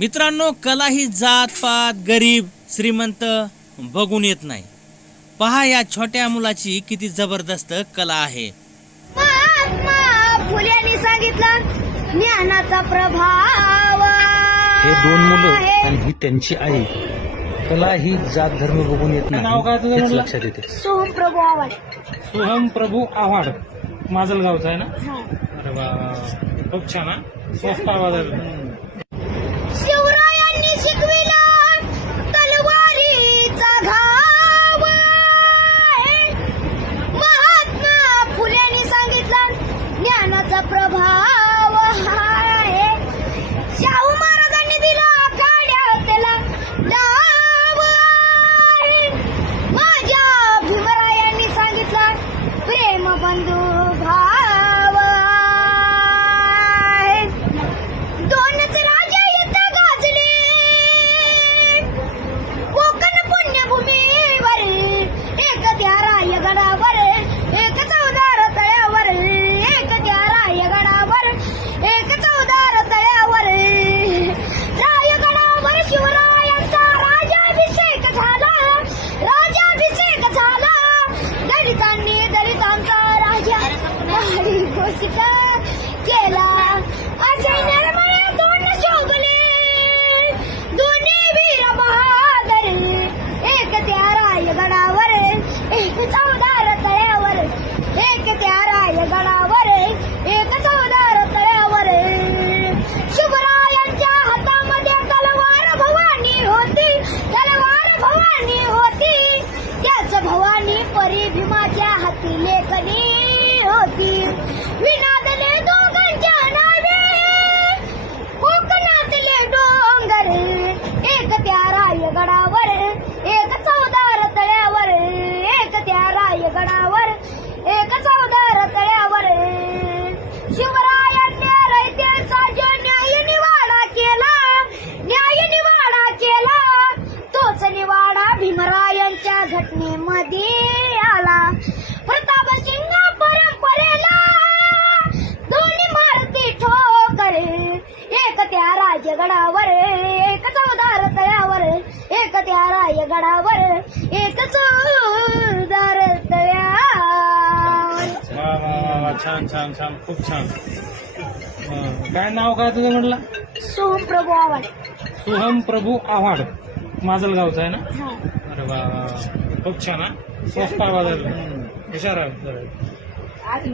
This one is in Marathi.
मित्रांनो कला ही जात पात गरीब श्रीमंत बघून येत नाही. पहा या छोट्या मुलाची किती जबरदस्त कला आहे. महात्मा फुल्यांनी सांगितलं ज्ञानाचा प्रभाव हे दोन मुलं आहे. आणि ही त्यांची आई कला ही जात धर्म बघून येत नाव काय तुझं नाही हेच म्हणलं? लक्षात येते. सोहम प्रभू आवाड सोहम प्रभू आव्हाड. माजलगावचा आहे ना. अरे वा खूप छान हा. स्वस्त आवाज आहे. गोरी भीमाच्या हाती लेखनी होती. विनादले दोघांच्या नावे कोकणातले डोंगर एक त्या रायगडावर एक चौदार तळ्यावर एक त्या रायगडावर एक चौदार तळ्यावर. शिव राजगडावर एक चौदार तळ्यावर एक त्या रायगडावर एक चौदार तळ्यावर. छान छान छान खूप छान. काय नाव काय तुझं म्हटलं? सोहम प्रभू आवाड सोहम प्रभू आव्हाड. माजलगावचा आहे ना? हा. अरे वा. खूप छान हा. स्वस्त आवाज आहे. हुशार आहे.